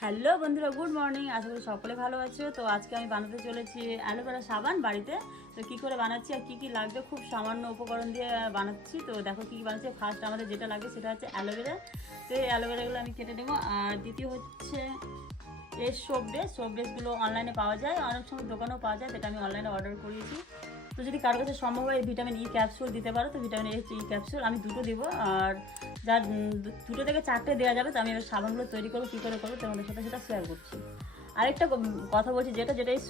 Hello বন্ধুরা, good morning. আশা করি সকলে ভালো আছো। তো আজকে আমি বানাতে চলেছি অ্যালোভেরা সাবান বাড়িতে। তো কী করে বানাচ্ছি আর কী কী লাগবে, খুব সামান্য উপকরণ দিয়ে বানাচ্ছি। তো দেখো কী কী বানাচ্ছি। ফার্স্ট আমাদের যেটা লাগবে সেটা হচ্ছে অ্যালোভেরা। তো এই অ্যালোভেরাগুলো আমি কেটে নেবো। আর দ্বিতীয় হচ্ছে এই সোপ বেসগুলো অনলাইনে পাওয়া যায়, অনেক সময় দোকানেও পাওয়া যায়, যেটা আমি অনলাইনে অর্ডার করিয়েছি। তো যদি কারোর কাছে সম্ভব হয় ভিটামিন ই ক্যাপসুল দিতে পারো, তো ভিটামিন ই ক্যাপসুল আমি দুটো দিব। আর যার 2 থেকে 4টে দেওয়া যাবে। তো আমি এবার সাবানগুলো তৈরি করবো, কী করে করবো তোমাদের সাথে সেটা শেয়ার করছি। আরেকটা কথা বলছি, যেটা এই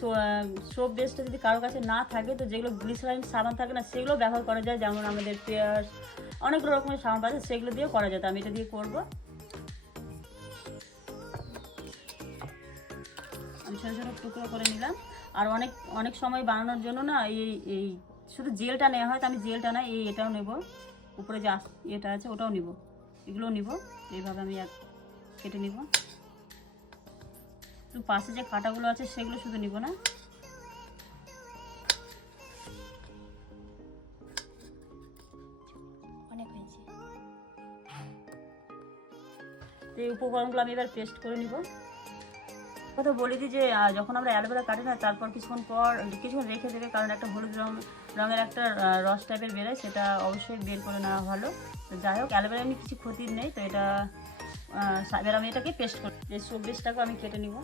সোপ বেসটা যদি কারোর কাছে না থাকে, তো যেগুলো গ্লিসারাইন সাবান থাকে না, সেগুলো ব্যবহার করা যায়। যেমন আমাদের পেঁয়াজ, অনেকগুলো রকমের সাবান পাওয়া যায়, সেগুলো দিয়েও করা যায়। তো আমি এটা দিয়ে করবো। আমি ছোটো ছোটো টুকরো করে নিলাম। আর অনেক সময় বানানোর জন্য না এই শুধু জেলটা নেওয়া হয়। তো আমি জেলটা না, এটাও নেব, উপরে যে এটা আছে ওটাও নিব, এগুলোও নিব। এইভাবে আমি কেটে নিব। তো পাশে যে কাঁটাগুলো আছে সেগুলো শুধু নিব না। অনেক হয়েছে। তো এই উপকরণগুলো আমি এবার পেস্ট করে নিব। কথা বলে দিই যে যখন আমরা অ্যালোভেরা কাটি না, তারপর কিছুক্ষণ রেখে দেবে, কারণ একটা হলুদ রঙের একটা রস টাইপের বেরোয়, সেটা অবশ্যই বের করে নেওয়া ভালো। তো যাই হোক, অ্যালোভেরা এমনি কিছু ক্ষতির নেই। তো এটা এবার আমি এটাকে পেস্ট করি। এই সব বেসটাকেও আমি কেটে নিব।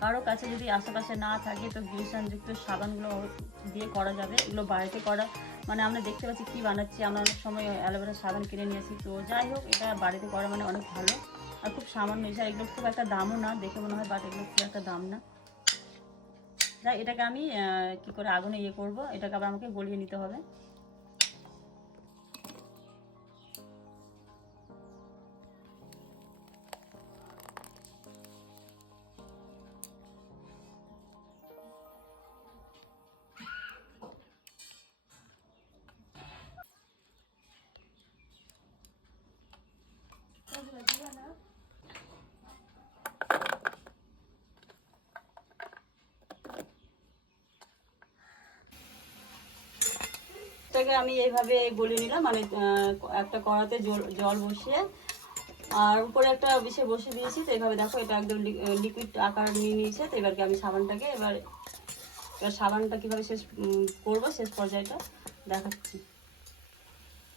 কারো কাছে যদি আশেপাশে না থাকে, তো গ্লিসারিনযুক্ত সাবানগুলো দিয়ে করা যাবে। এগুলো বাড়িতে করা মানে আমরা দেখতে পাচ্ছি কী বানাচ্ছি, আমরা অনেক সময় অ্যালোভেরা সাবান কিনে নিয়ে আসি। তো যাই হোক, এটা বাড়িতে করা মানে অনেক ভালো আর খুব সামান্য হিসাবে। এগুলো খুব একটা দামও না দেখে মনে হয়, বাট এগুলো খুব একটা দাম না। যাই, এটাকে আমি কী করে আগুনে করবো, এটাকে আবার আমাকে গলিয়ে নিতে হবে। এটাকে আমি এইভাবে গলিয়ে নিলাম, মানে একটা কড়াতে জল বসিয়ে আর উপরে একটা বসিয়ে দিয়েছি। তো এইভাবে দেখো, এটা একদম লিকুইড আকার নিয়ে নিয়েছে। তো এবারকে আমি সাবানটাকে এবার সাবানটা কীভাবে শেষ করবো, শেষ পর্যায়টা দেখাচ্ছি।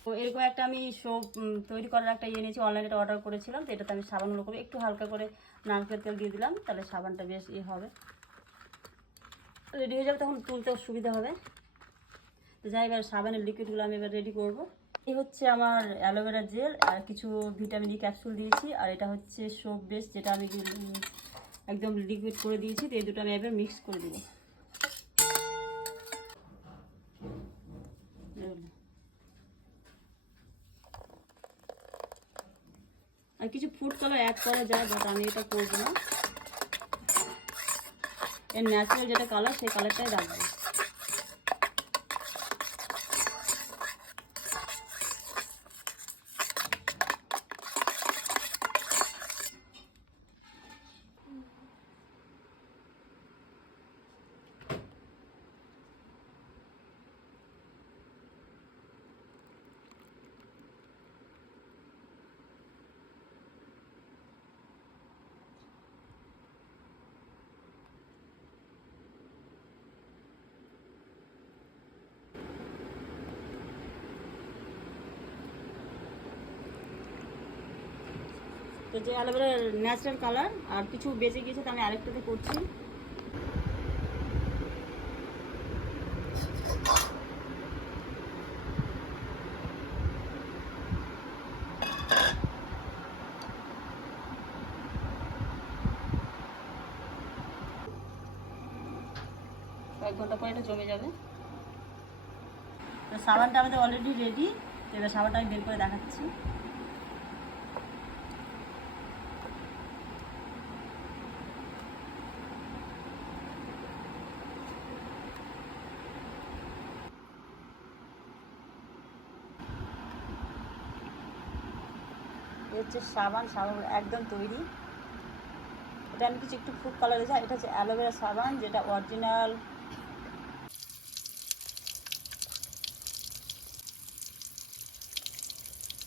তো এরকম একটা আমি সোপ তৈরি করার একটা নিয়েছি, অনলাইনে অর্ডার করেছিলাম। তো এটাতে আমি সাবানগুলো করে একটু হালকা করে নারকেল তেল দিয়ে দিলাম, তাহলে সাবানটা বেশ হবে, রেডি হয়ে যাবে, তখন তুলতেও সুবিধা হবে। তো যাই, এবার সাবানের লিকুইডগুলো আমি এবার রেডি করব। এই হচ্ছে আমার অ্যালোভেরা জেল, আর কিছু ভিটামিন ই ক্যাপসুল দিয়েছি, আর এটা হচ্ছে সোপ বেস, যেটা আমি একদম লিকুইড করে দিয়েছি। তো এই দুটো আমি এবার মিক্স করে দেবো। আর কিছু ফুড কালার অ্যাড করা যায়, বাট আমি এটা করবো না। এর ন্যাচারাল যেটা কালার, সেই কালারটাই রাখবো। তো যে অ্যালোভেরার ন্যাচারাল কালার আর কিছু বেঁচে গিয়েছে, তো আমি আরেকটাতে করছি। কয়েক ঘন্টা পরে এটা জমে যাবে। তো সাবানটা আমাদের অলরেডি রেডি। এবার সাবানটা আমি বের করে দেখাচ্ছি। হচ্ছে সাবান, সাবান একদম তৈরি। এটা আমি কিছু একটু ফুড কালার দিয়েছি। এটা হচ্ছে অ্যালোভেরা সাবান, যেটা অরিজিনাল।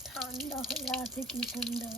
ঠান্ডা হয়ে আছে কি সুন্দর।